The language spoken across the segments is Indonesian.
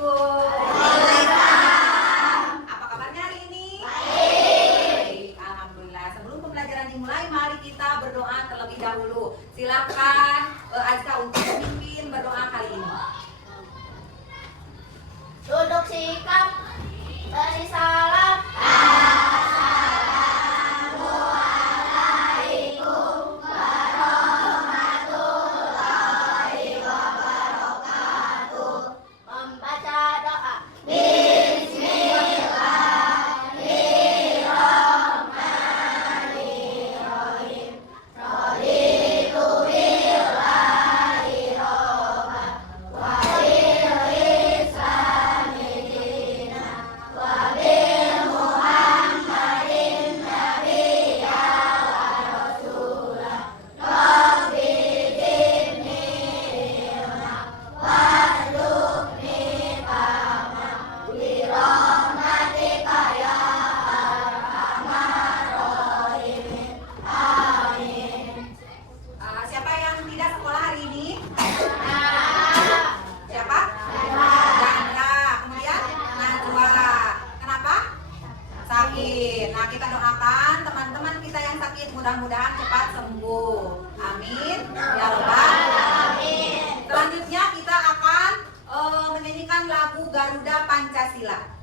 Assalamualaikum. Waalaikumsalam. Apa kabarnya hari ini? Baik. Alhamdulillah. Sebelum pembelajaran dimulai, mari kita berdoa terlebih dahulu. Silakan Azka untuk memimpin berdoa kali ini. Duduk sikap, beri salam. Membaca doa. Bismillahirrahmanirrahim. Raditu billahi robban wa bil islami dinan wa bil muhammadin nabiyya wa rasulah. Rabbi zidni ilma warzuqni fahma birahmatika ya arhamar rahimin. Amin. Siapa yang tidak sekolah hari ini? Siapa? Chandra. Kemudian Najwa. Kenapa? Sakit. Nah, kita doakan teman-teman kita yang sakit mudah-mudahan cepat sembuh. Amin. Ya Rabbal alamin. Selanjutnya kita akan menyanyikan lagu Garuda Pancasila.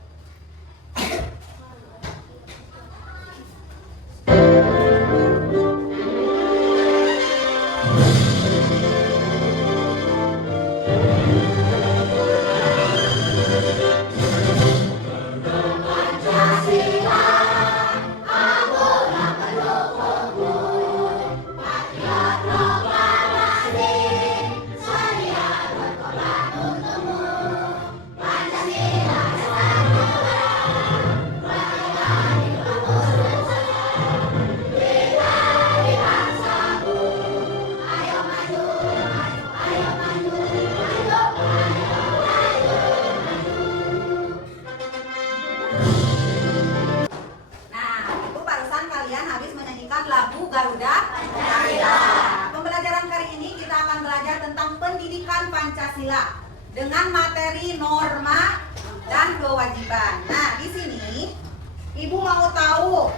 Nah, itu barusan kalian habis menyanyikan lagu Garuda Pancasila. Pembelajaran kali ini kita akan belajar tentang pendidikan Pancasila dengan materi norma dan kewajiban. Nah, di sini Ibu mau tahu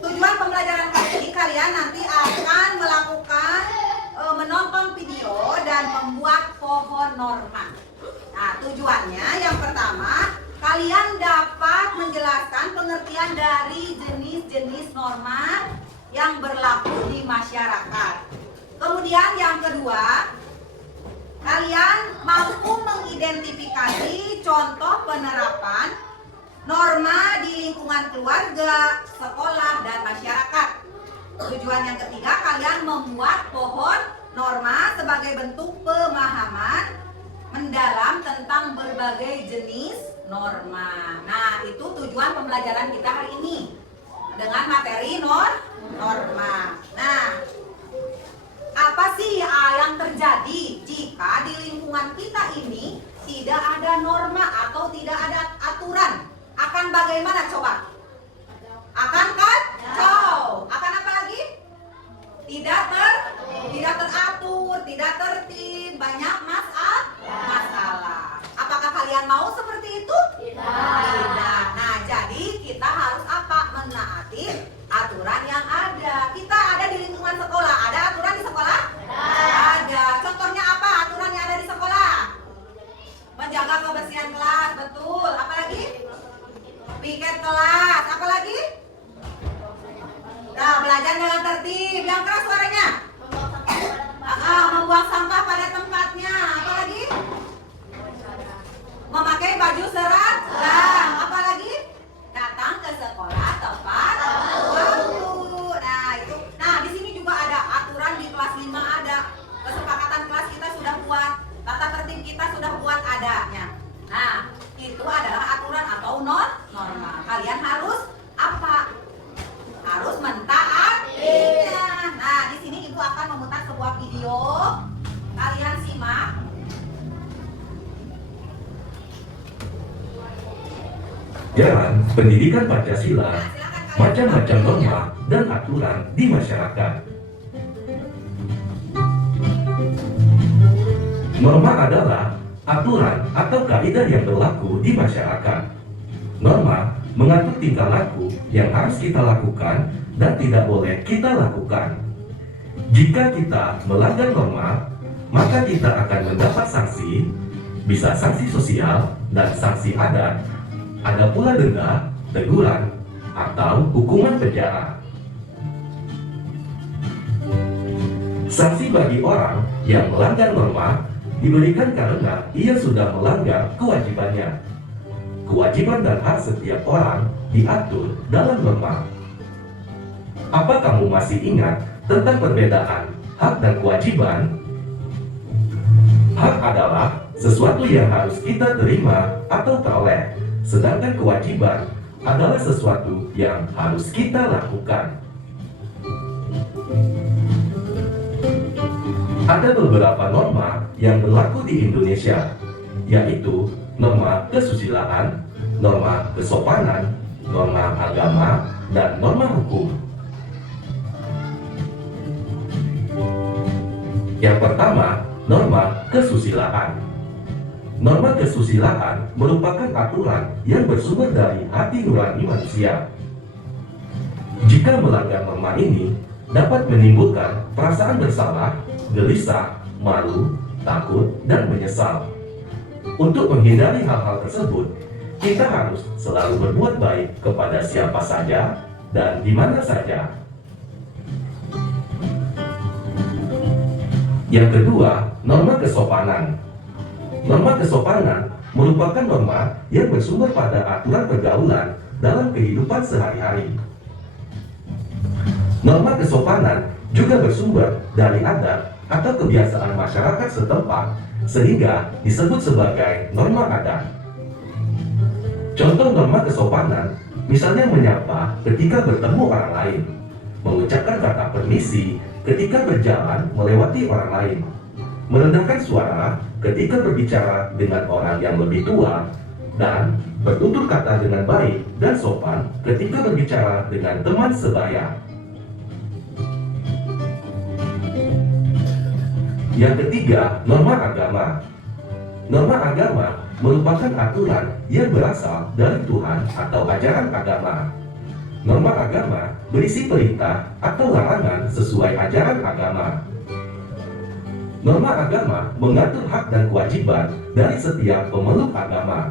tujuan pembelajaran kali ini. Kalian nanti akan melakukan menonton video dan membuat pohon norma. Nah, tujuannya yang pertama, kalian dapat menjelaskan pengertian dari jenis-jenis norma yang berlaku di masyarakat. Kemudian yang kedua, kalian mampu mengidentifikasi contoh penerapan norma di lingkungan keluarga, sekolah, dan masyarakat. Tujuan yang ketiga, kalian membuat pohon norma sebagai bentuk pemahaman mendalam tentang berbagai jenis norma. Nah, itu tujuan pembelajaran kita hari ini dengan materi norma. Nah, apa sih yang terjadi jika di lingkungan kita ini tidak ada norma atau tidak ada aturan? Akan bagaimana coba? Akan kacau. Akan apa lagi? Tidak teratur, tidak tertib, banyak masalah. Apakah kalian mau seperti itu? Tidak. Nah, jadi kita harus apa? Menaati aturan yang ada. Kita ada di lingkungan sekolah. Ada aturan di sekolah? Ada. Contohnya apa aturan yang ada di sekolah? Menjaga kebersihan kelas, betul. Apalagi? Piket kelas. Apalagi? Nah, belajar dengan tertib. Yang keras suaranya? Membuang sampah pada tempatnya. Apalagi? Memakai baju seragam. Apalagi? Datang ke sekolah tepat waktu. Nah, itu. Nah, di sini juga ada aturan di kelas 5 ada. Kesepakatan kelas kita sudah buat. Tata tertib kita sudah buat adanya. Nah, itu adalah aturan atau norma. Kalian harus apa? Harus mentaatinya. Nah, di sini Ibu akan memutar sebuah video. Kalian simak. Jalan pendidikan Pancasila, macam-macam norma dan aturan di masyarakat. Norma adalah aturan atau kaidah yang berlaku di masyarakat. Norma mengatur tingkah laku yang harus kita lakukan dan tidak boleh kita lakukan. Jika kita melanggar norma, maka kita akan mendapat sanksi, bisa sanksi sosial dan sanksi adat. Ada pula denda, teguran, atau hukuman penjara. Sanksi bagi orang yang melanggar norma diberikan karena ia sudah melanggar kewajibannya. Kewajiban dan hak setiap orang diatur dalam norma. Apa kamu masih ingat tentang perbedaan hak dan kewajiban? Hak adalah sesuatu yang harus kita terima atau peroleh, sedangkan kewajiban adalah sesuatu yang harus kita lakukan. Ada beberapa norma yang berlaku di Indonesia, yaitu norma kesusilaan, norma kesopanan, norma agama, dan norma hukum. Yang pertama, norma kesusilaan. Norma kesusilaan merupakan aturan yang bersumber dari hati nurani manusia. Jika melanggar norma ini, dapat menimbulkan perasaan bersalah, gelisah, malu, takut, dan menyesal. Untuk menghindari hal-hal tersebut, kita harus selalu berbuat baik kepada siapa saja dan di mana saja. Yang kedua, norma kesopanan. Norma kesopanan merupakan norma yang bersumber pada aturan pergaulan dalam kehidupan sehari-hari. Norma kesopanan juga bersumber dari adat atau kebiasaan masyarakat setempat, sehingga disebut sebagai norma adat. Contoh norma kesopanan, misalnya menyapa ketika bertemu orang lain, mengucapkan kata permisi ketika berjalan melewati orang lain, merendahkan suara ketika berbicara dengan orang yang lebih tua, dan bertutur kata dengan baik dan sopan ketika berbicara dengan teman sebaya. Yang ketiga, norma agama. Norma agama merupakan aturan yang berasal dari Tuhan atau ajaran agama. Norma agama berisi perintah atau larangan sesuai ajaran agama. Norma agama mengatur hak dan kewajiban dari setiap pemeluk agama.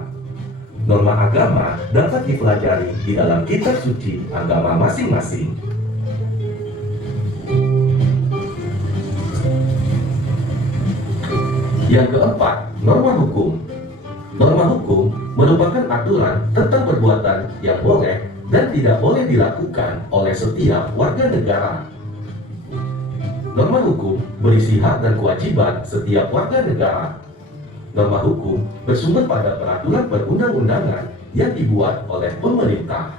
Norma agama dapat dipelajari di dalam kitab suci agama masing-masing. Yang keempat, norma hukum. Norma hukum merupakan aturan tentang perbuatan yang boleh dan tidak boleh dilakukan oleh setiap warga negara. Norma hukum berisi hak dan kewajiban setiap warga negara. Norma hukum bersumber pada peraturan perundang-undangan yang dibuat oleh pemerintah.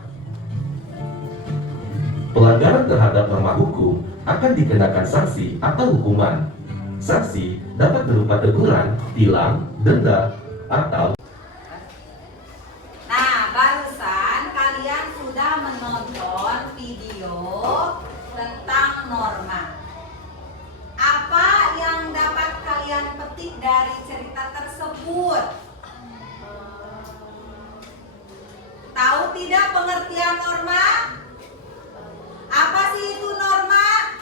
Pelanggaran terhadap norma hukum akan dikenakan sanksi atau hukuman. Sanksi dapat berupa teguran, tilang, denda, atau... Nah, barusan kalian sudah menonton video tentang norma. Apa yang dapat kalian petik dari cerita tersebut? Tahu tidak pengertian norma? Apa sih itu norma?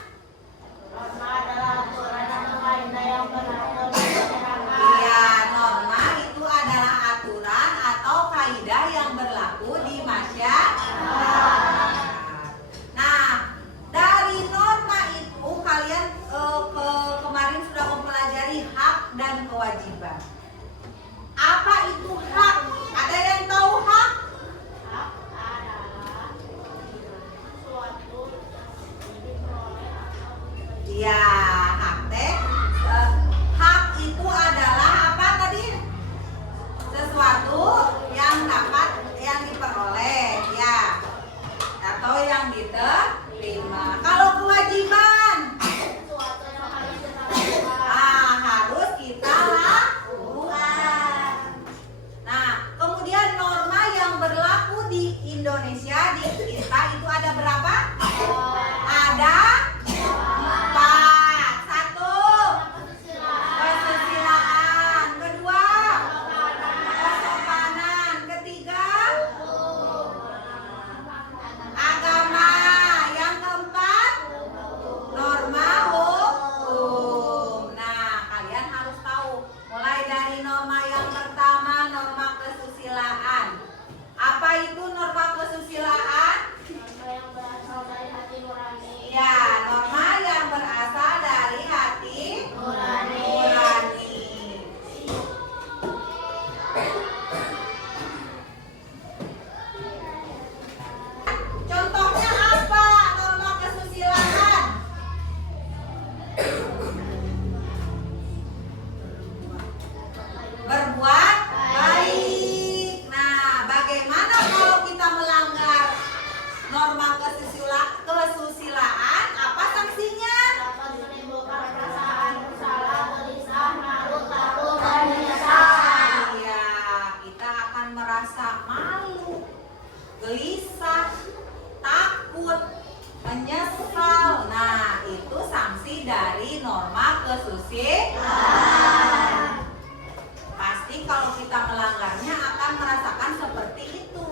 Norma adalah aturan atau kaidah yang berlaku di masyarakat. Iya, norma itu adalah aturan atau kaidah yang berlaku di masyarakat. Nah, dari norma itu kalian kemarin sudah mempelajari hak dan kewajiban. Apa itu hak? Ada yang tahu hak? Hak adalah sesuatu yang diperoleh atau Iya, hak teh. Hak itu adalah apa tadi? Sesuatu yang dapat yang diperoleh, ya, atau yang diterima. Kalau kewajiban, sesuatu yang harus kita lakukan. harus kita lakukan. kesusilaan. Pasti kalau kita melanggarnya akan merasakan seperti itu.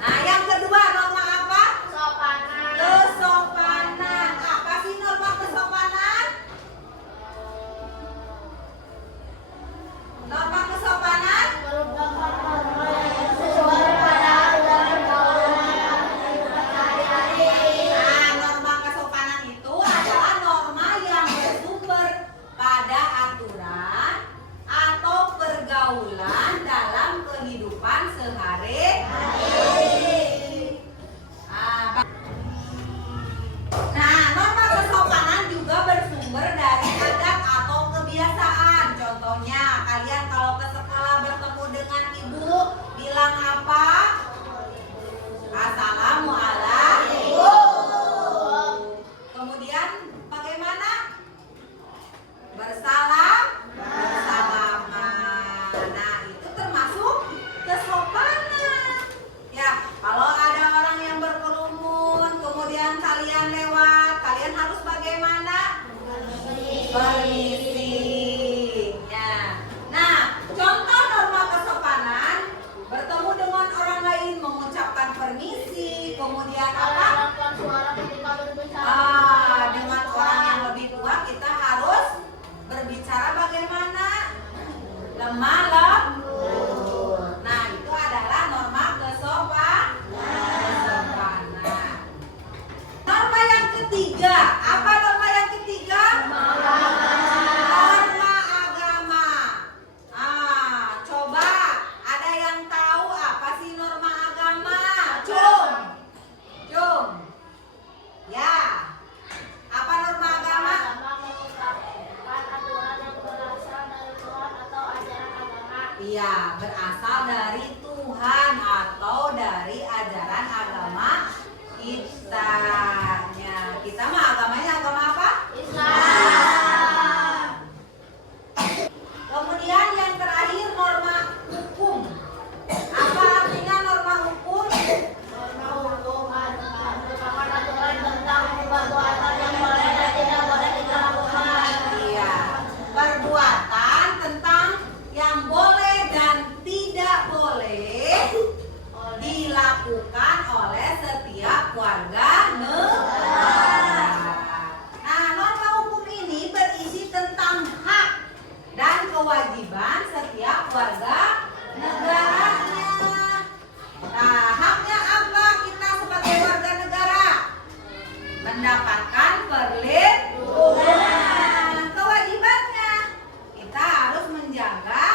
Nah, yang kedua norma apa? Sopanan. Kesopanan. Apa sih norma kesopanan? Norma kesopanan? Merupakan norma yang sesuai pada aturan pergaulan sehari-hari. Nah, norma kesopanan itu adalah norma yang bersumber pada aturan atau pergaulan dalam kehidupan sehari-hari. Nah, norma kesopanan juga bersumber dari adat atau kebiasaan. Contohnya, kalian kalau ke sekolah bertemu dengan ibu, bilang apa? Assalamualaikum. Kemudian bagaimana? Bersalaman. Nah, itu termasuk kesopanan. Ya, kalau ada orang yang berkerumun, kemudian kalian lewat, kalian harus bagaimana? Permisi. Ya. Nah, contoh norma kesopanan, bertemu dengan orang lain mengucapkan permisi, kemudian apa? Mengeluarkan suara ketika berbicara. Dengan orang yang lebih tua kita harus berbicara bagaimana? Lemah lembut. Nah, itu adalah norma kesopanan. Norma yang ketiga, apa norma yang ketiga? Norma agama. Coba ada yang tahu apa sih norma agama? Cum. Ya. Apa norma agama? Agama merupakan aturan yang berasal dari Tuhan atau ajaran agama. Iya, berasal dari Tuhan atau dari ajaran agama kita. Ya, kita mah agamanya agama apa? Islam. Kemudian yang terakhir norma hukum. Apa artinya norma hukum? Norma hukum merupakan aturan tentang perbuatan yang boleh dan tidak boleh dilakukan. Iya, perbuatan tentang yang boleh dan tidak boleh dilakukan oleh setiap warga negara. Nah, norma hukum ini berisi tentang hak dan kewajiban setiap warga negaranya. Nah, haknya apa kita sebagai warga negara? Mendapatkan perlindungan. Kewajibannya kita harus menjaga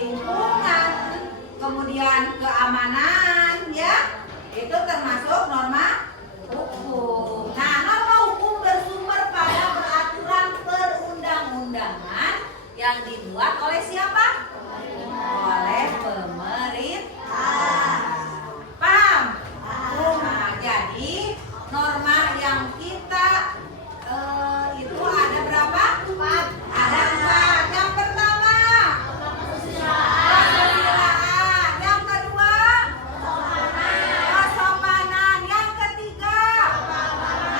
lingkungan, kemudian keamanan, ya, itu termasuk norma hukum. Nah, norma hukum bersumber pada peraturan perundang-undangan yang dibuat oleh siapa? Oleh pemerintah. Paham? Nah, jadi norma yang kita itu ada berapa? 4. Ada 4. Yang pertama, kesusilaan. Yang kedua, kesopanan. Yang ketiga,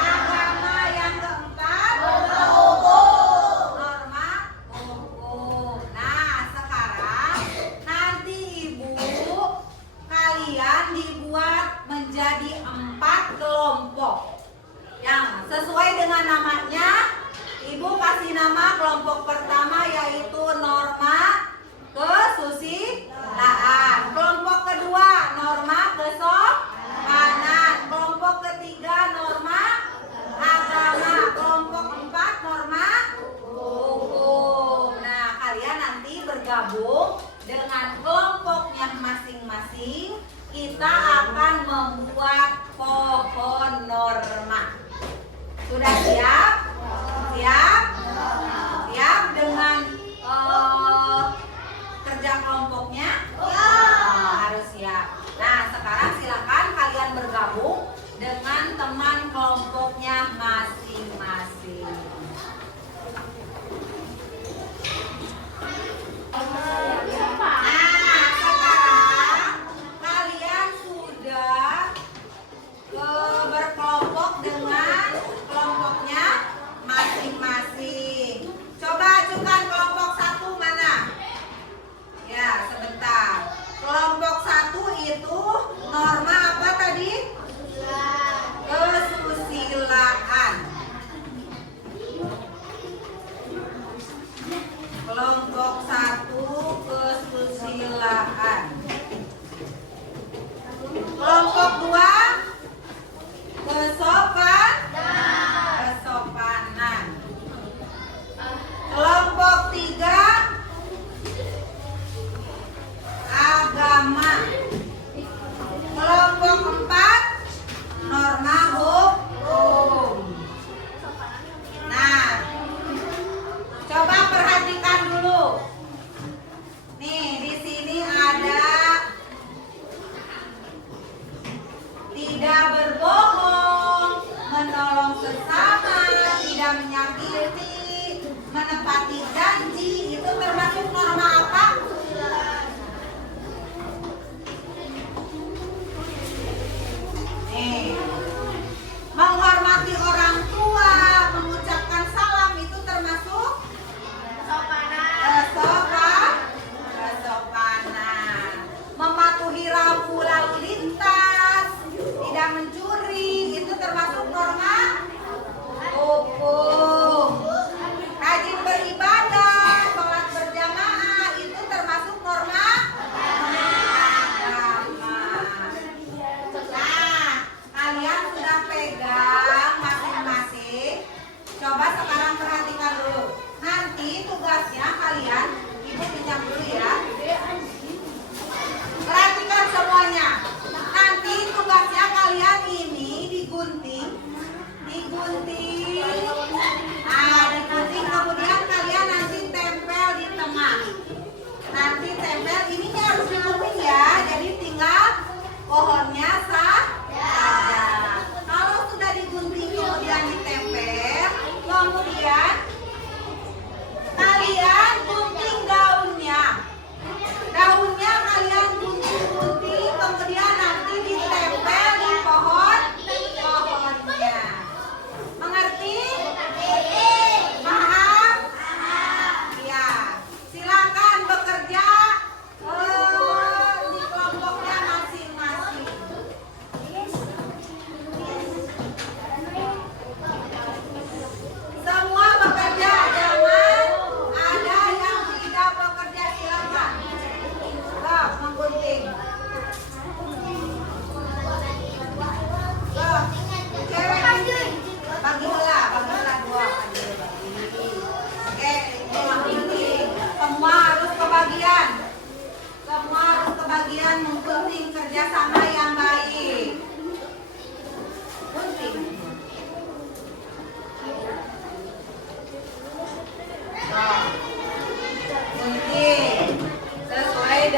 agama. Yang keempat, norma hukum. Nah, sekarang nanti ibu kalian dibuat menjadi 4 kelompok. Yang sesuai dengan namanya, ibu kasih nama kelompok pertama yaitu norma kesusilaan. Kelompok kedua norma kesopanan. Kelompok ketiga norma agama. Kelompok 4 norma hukum. Nah, kalian nanti bergabung dengan kelompoknya masing-masing. Kita akan membuat pohon norma. Sudah siap? Siap? Siap dengan kerja kelompoknya? Harus siap. Nah, sekarang silakan kalian bergabung dengan teman kelompoknya masing-masing. Nah, sekarang kalian sudah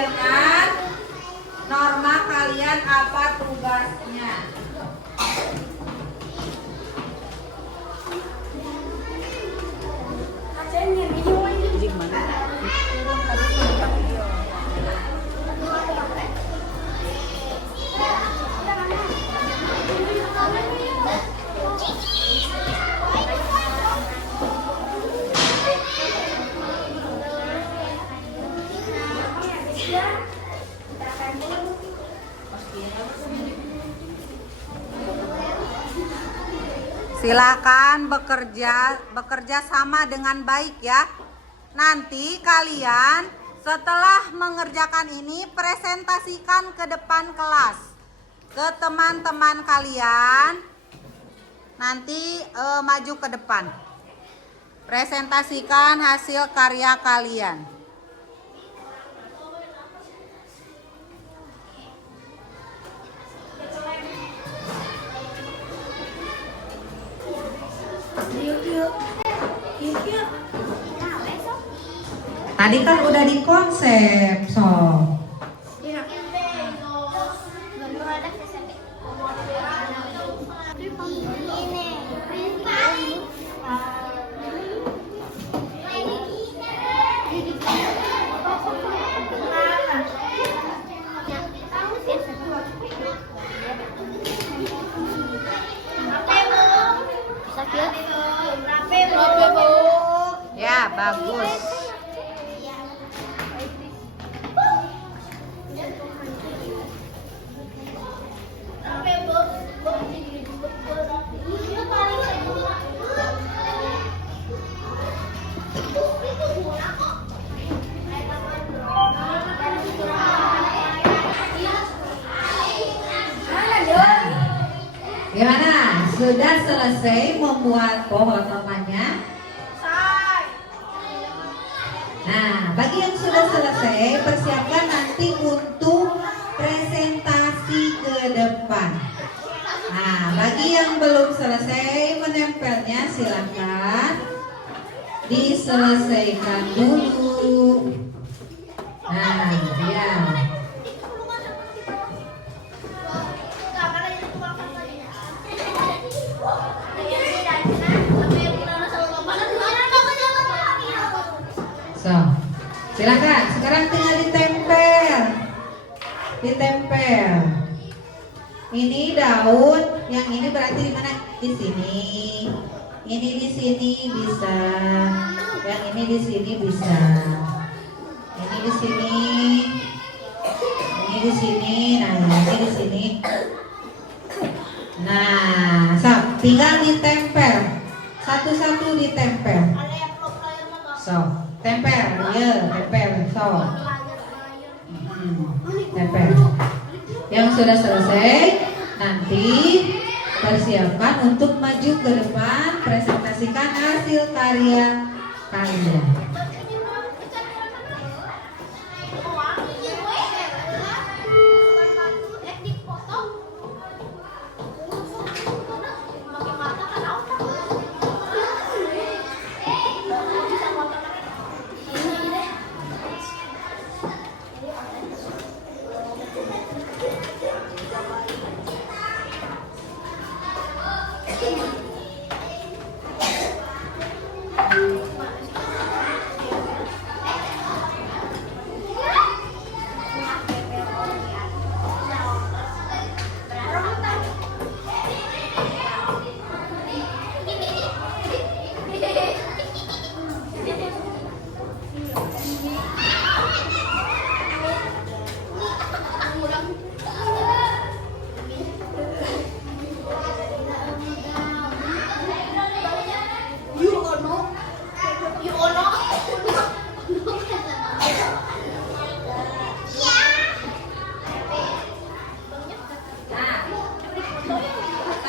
dengan norma kalian apa tugasnya. Silakan bekerja sama dengan baik ya. Nanti kalian setelah mengerjakan ini presentasikan ke depan kelas ke teman-teman kalian. Nanti maju ke depan. Presentasikan hasil karya kalian. Tadi kan udah di konsep, Sob. Ya, bagus. Gimana? Sudah selesai membuat pohon normanya? Nah, bagi yang sudah selesai, persiapkan nanti untuk presentasi ke depan. Nah, bagi yang belum selesai menempelnya, silakan diselesaikan dulu. Nah, ya. So, silakan. Sekarang tinggal ditempel. Ini daun, yang ini berarti di mana? Di sini. Ini di sini bisa. Yang ini di sini bisa. Ini di sini. Ini di sini. Nah, ini di sini. Nah, so, tinggal ditempel. Satu-satu ditempel. So, tempel, ya, tempel, so, tempel. Yang sudah selesai, nanti persiapkan untuk maju ke depan, presentasikan hasil karya kalian.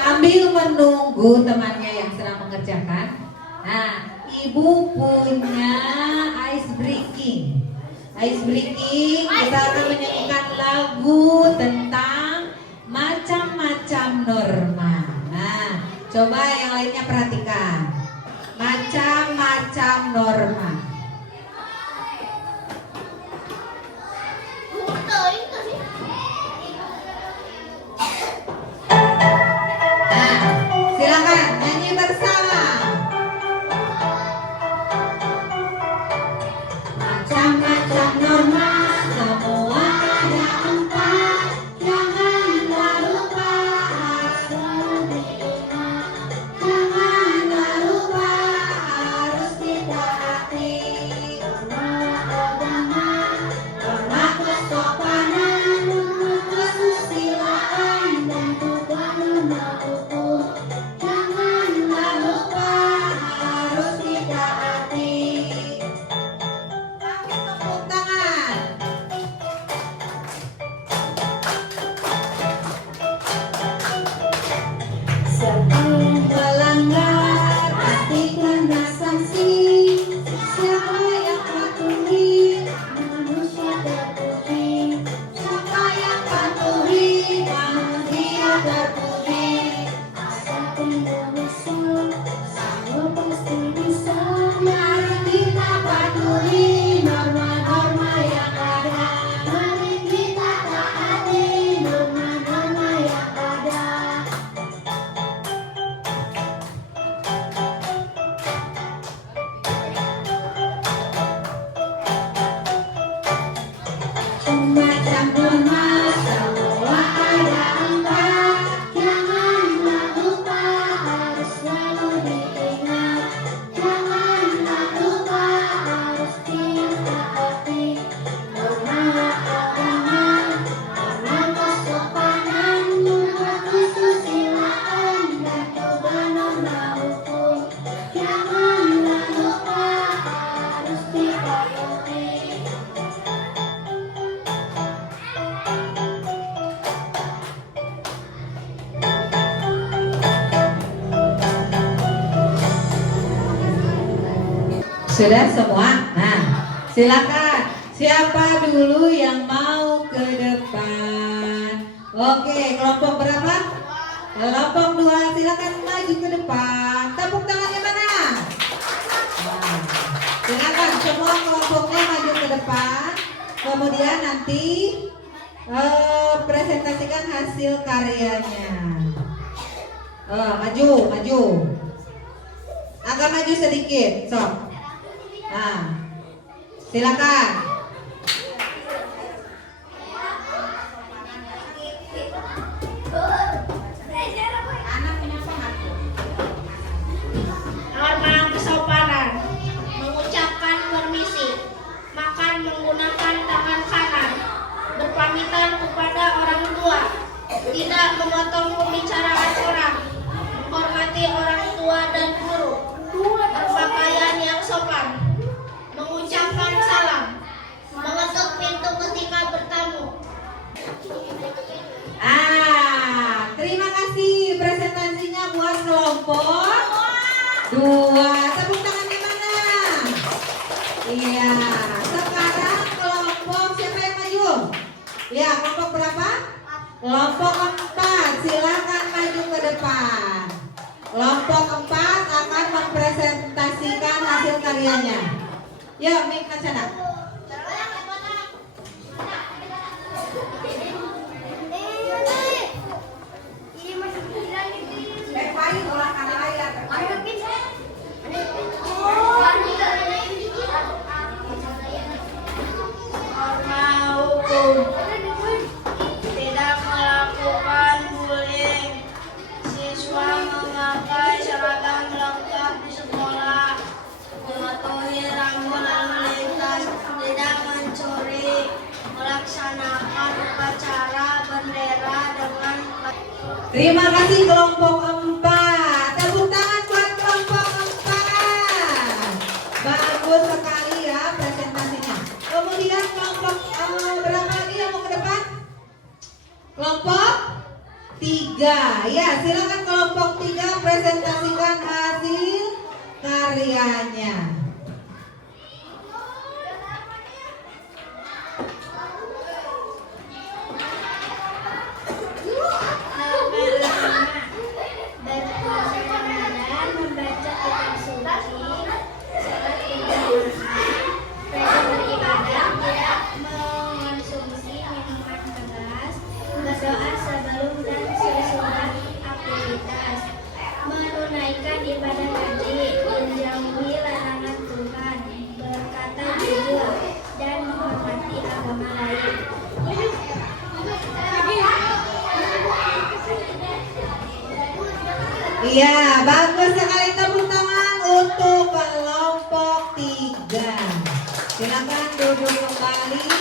Sambil menunggu temannya yang sedang mengerjakan, nah, ibu punya ice breaking. Ice breaking, kita akan menyanyikan lagu tentang macam-macam norma. Nah, coba yang lainnya perhatikan. Macam-macam norma. Macam-macam norma, semua ada 4. Janganlah lupa, harus selalu diingat. Janganlah lupa, harus ditaati. Norma agama, norma kesopanan, norma kesusilaan, dan juga norma hukum. Janganlah lupa, harus ditaati. Tepuk tangan. Siapa yang melanggar pasti kena sanksi. Siapa yang patuhi manusia terpuji. Siapa yang patuhi manusia terpuji. Asal Indonesia selalu pasti bisa. Mari kita patuhi norma-norma yang ada. Mari kita taati norma-norma yang ada. Macam norma, semua ada 4. Janganlah lupa, harus selalu diingat. Janganlah lupa, harus ditaati. Norma agama, norma kesopanan, norma kesusilaan, dan juga norma hukum. Janganlah lupa, harus ditaati. Sudah semua? Nah, silakan. Siapa dulu yang mau ke depan? Oke, kelompok berapa? Kelompok 2, silakan maju ke depan. Tepuk tangannya mana? Nah, silakan semua kelompoknya maju ke depan. Kemudian nanti presentasikan hasil karyanya. Maju, maju. Agak maju sedikit, sok. Nah, silakan. Norma kesopanan, mengucapkan permisi, makan menggunakan tangan kanan, berpamitan kepada orang tua, tidak memotong pembicaraan orang, menghormati orang tua dan guru, berpakaian yang sopan, mengucapkan salam, mengetuk pintu ketika bertamu. Terima kasih presentasinya buat kelompok 2. Tepuk tangannya mana? Iya. Sekarang kelompok siapa yang maju? Ya, kelompok berapa? Kelompok 4. Silakan maju ke depan. Kelompok 4 akan mempresentasikan hasil karyanya. Yuk, Mik Kancana. Baik, olah karya layar. Norma hukum, tidak melakukan bullying. Siswa memakai seragam lengkap di sekolah, mematuhi rambu lalu lintas, tidak mencuri, melaksanakan upacara bendera dengan Terima kasih kelompok 4. Tepuk tangan buat kelompok 4. Bagus sekali ya presentasinya. Kemudian kelompok berapa lagi yang mau ke depan? Kelompok 3. Ya, silakan kelompok 3 presentasikan hasil karyanya. membaca kitab suci, sholat berjamaah, rajin beribadah, tidak mengonsumsi minuman keras, berdoa sebelum dan sesudah aktivitas, menunaikan ibadah haji, menjauhi larangan Iya, bagus sekali, tepuk tangan untuk kelompok 3. Silakan duduk kembali.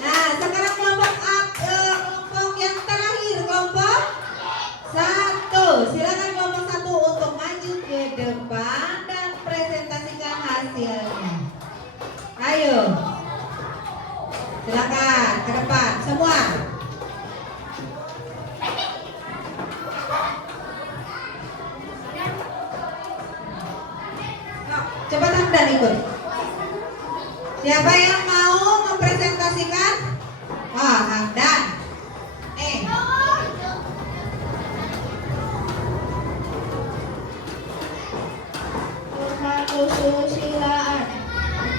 Nah, sekarang kelompok yang terakhir, kelompok 1. Silakan kelompok 1 untuk maju ke depan dan presentasikan hasilnya. Ayo. Silakan ke depan semua. Coba Hamdan ikut. Siapa yang mau mempresentasikan? Wah, Hamdan. Norma kesusilaan.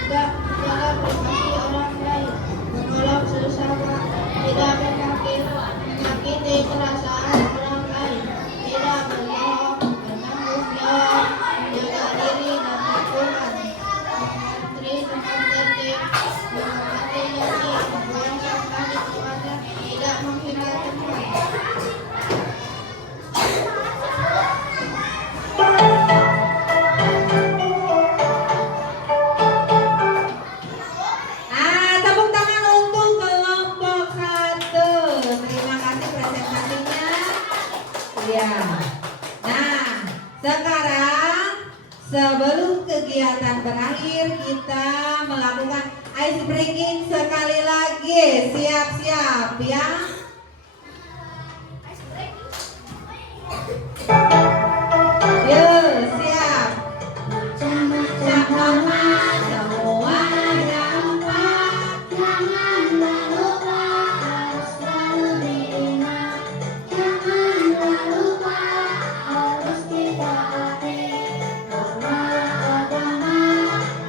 Jaga privasi orang lain. Menolong sesama. Tidak menyakiti perasaan orang lain. Tidak berbohong. Bertanggung jawab. Menjaga diri dan lingkungan. Menteri dengan tertib. Menghormati janji. Membuang sampah di tempatnya. Tidak menghina teman. Tepuk tangan untuk kelompok 1. Terima kasih presentasinya. Ya. Nah, sekarang sebelum kegiatan berakhir kita melakukan ice breaking sekali lagi. Siap-siap ya. Yuk, siap. Sama semua dapat. Janganlah lupa harus selalu diingat. Janganlah lupa harus ditaati. Norma agama,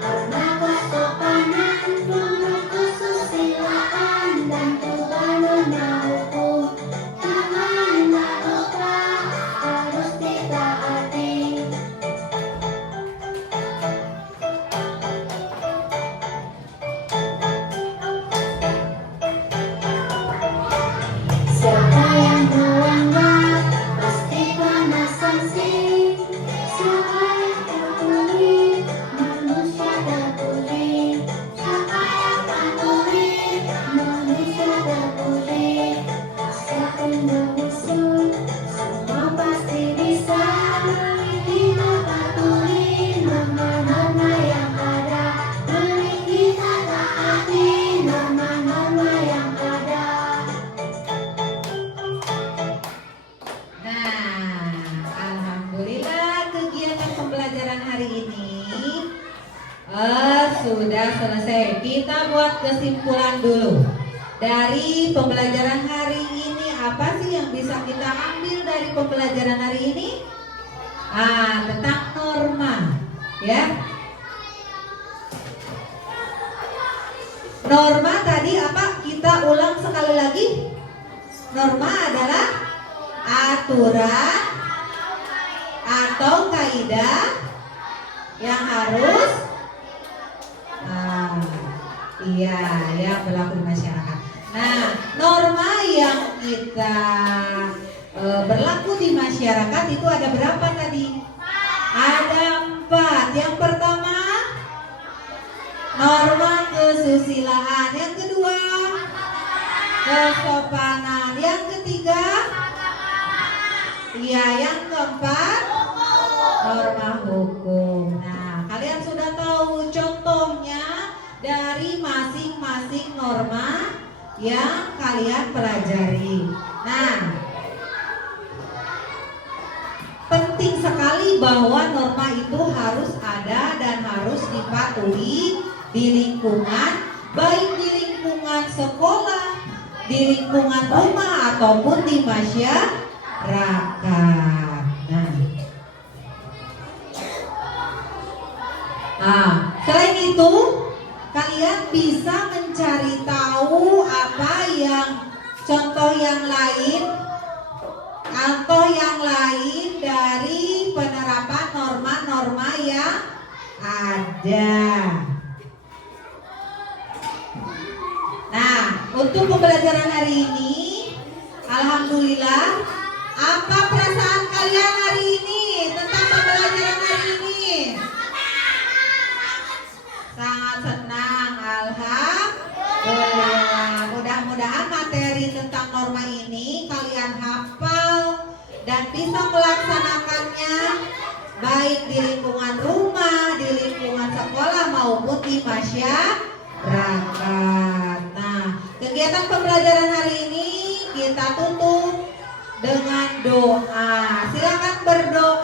norma kesopanan, norma kesusilaan dan turunan hukum. Janganlah lupa harus ditaati. Siapa yang melanggar pasti kena sanksi. Siapa yang peduli manusia peduli. Siapa yang peduli manusia peduli. Siapapun musuh semua pasti bisa. Kita patuhi norma-norma yang ada. Mari kita taati norma-norma yang ada. Nah, alhamdulillah kegiatan pembelajaran hari ini sudah selesai. Kita buat kesimpulan dulu. Dari pembelajaran hari ini, apa sih yang bisa kita ambil dari pembelajaran hari ini? Tentang norma, ya. Norma tadi apa? Kita ulang sekali lagi. Norma adalah aturan atau kaidah yang harus yang berlaku di masyarakat. Nah, norma yang kita berlaku di masyarakat itu ada berapa tadi? Ada 4. Yang pertama norma kesusilaan, yang kedua kesopanan, yang ketiga yang keempat norma hukum. Nah, kalian sudah tahu contohnya dari masing-masing norma yang kalian pelajari. Nah, penting sekali bahwa norma itu harus ada dan harus dipatuhi di lingkungan, baik di lingkungan sekolah, di lingkungan rumah ataupun di masyarakat. Selain itu, kalian bisa mencari tahu apa yang contoh yang lain atau yang lain dari penerapan norma-norma yang ada. Nah, untuk pembelajaran hari ini, alhamdulillah, apa perasaan kalian hari ini? senang. Alhamdulillah. Mudah-mudahan materi tentang norma ini kalian hafal dan bisa melaksanakannya baik di lingkungan rumah, di lingkungan sekolah maupun di masyarakat. Nah, kegiatan pembelajaran hari ini kita tutup dengan doa. Silakan berdoa.